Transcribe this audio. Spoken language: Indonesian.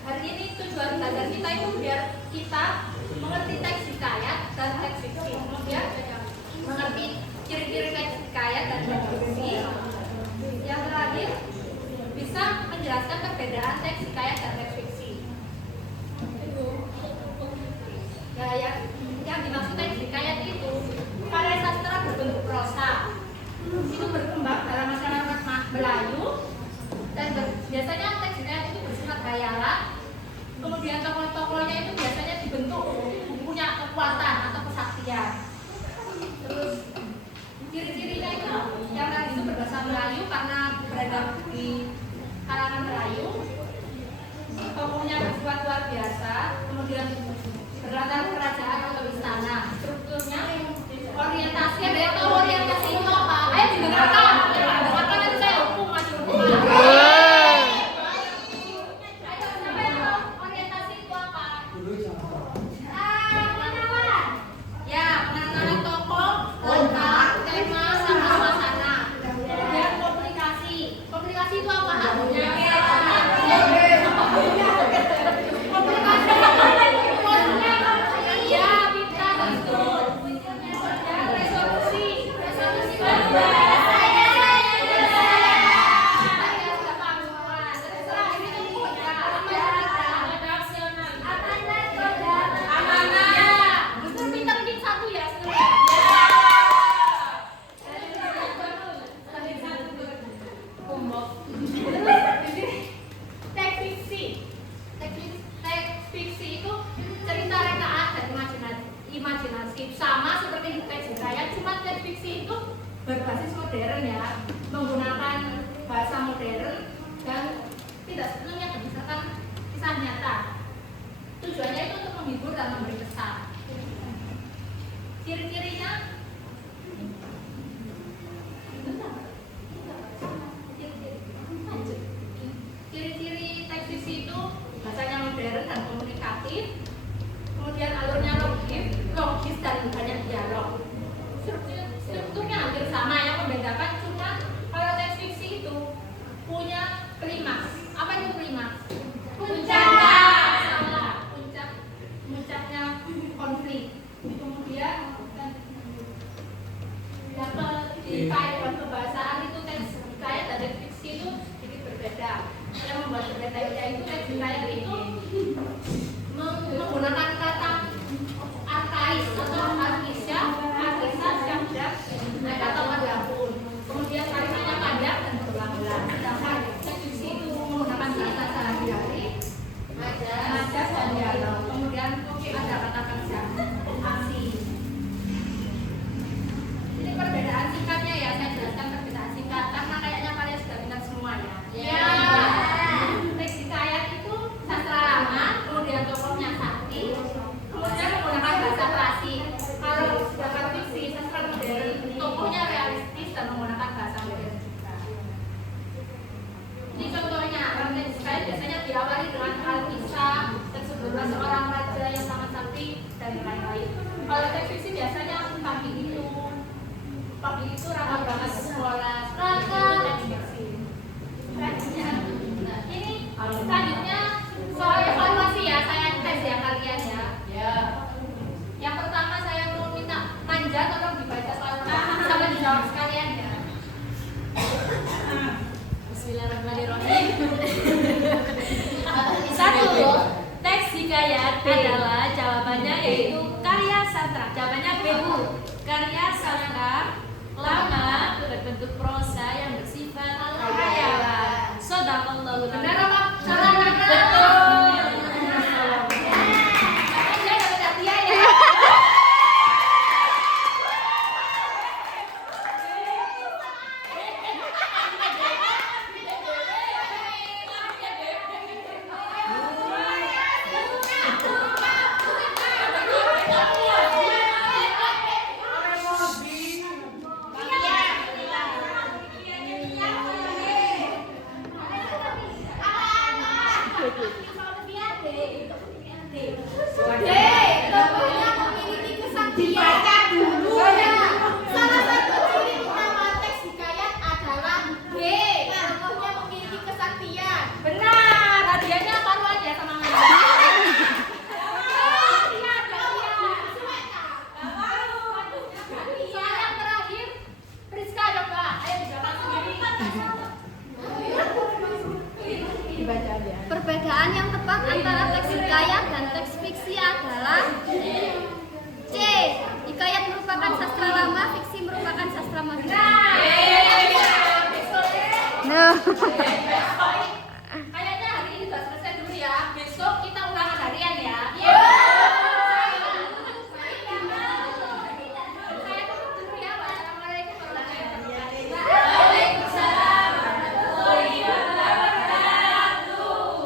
Hari ini tujuan belajar kita itu biar kita mengerti teks hikayat dan teks fiksi, kemudian mengerti ciri-ciri teks hikayat dan teks fiksi. Yang terakhir, bisa menjelaskan perbedaan teks hikayat dan teks fiksi. Ya, yang dimaksud teks hikayat itu karya sastra berbentuk prosa. Itu berkembang dalam masyarakat Melayu dan biasanya teks hikayat itu bersifat hayalan. Kemudian tokoh-tokohnya itu biasanya dibentuk punya kekuatan atau kesaktian. Terus ciri-cirinya itu yang tadi itu berbahasa Melayu karena berada di kalangan Melayu. Tokohnya bersifat luar biasa. Kemudian berlatar kerajaan atau istana. Strukturnya orientasi, ada yang tahu orientasi itu apa? Ayo didengarkan. Dengarkan nanti saya hukum masih hukum. Berbasis modern ya, menggunakan bahasa modern dan tidak sepenuhnya berdasarkan kisah nyata. Tujuannya itu untuk menghibur dan memberi pesan. Ciri-cirinya ciri-ciri teks fiksi itu bahasanya modern dan komunikatif, kemudian alurnya logis dan banyak dialog. Strukturnya hampir sama, yang membedakan cuma kalau teks fiksi itu punya klimaks. Apa itu klimaks? Puncaknya konflik. Kemudian di kebahasaan itu teks hikayat dan teks fiksi itu sedikit berbeda. Yang membuat berbeda itu teks hikayat itu menggunakan kata arkais atau arkisya atau adapun. Kemudian kalimatnya panjang dan berulang-ulang. Sedangkan teks fiksi itu menggunakan bahasa sehari-hari, nada dan dialog. Kemudian ada kata kerja, aksi. Ini perbedaan singkatnya ya, saya jelaskan perbedaan singkat karena kayaknya kalian sudah minat semua ya. Ya. Teks hikayat itu sastra lama, kemudian tokohnya sakti, kemudian menggunakan bahasa klasik. Kalau sedangkan fiksi sastra modern, tokohnya realistis dan menggunakan bahasa modern juga. Ini contohnya, orang teks hikayat biasanya diawali dengan kisah tentang seorang raja yang sangat sakti dan lain-lain. Kalau teks fiksi biasanya pagi itu Raka berangkat ke sekolah. Teks fiksi. Ini selanjutnya soal evaluasi ya, saya tes ya kalian ya. Yang pertama saya mau minta manja, tolong dibaca soalnya sama dijawab sekalian ya. Bismillahirrahmanirrahim. Satu, teks hikayat adalah jawabannya yaitu karya sastra. Jawabannya B. Karya sastra lama berbentuk prosa yang bersifat hayalan. Shadaqallahu. Benar apa? Salah nggak? Betul. Perbedaan yang tepat antara teks hikayat dan teks fiksi adalah C. Hikayat merupakan sastra lama, fiksi merupakan sastra modern.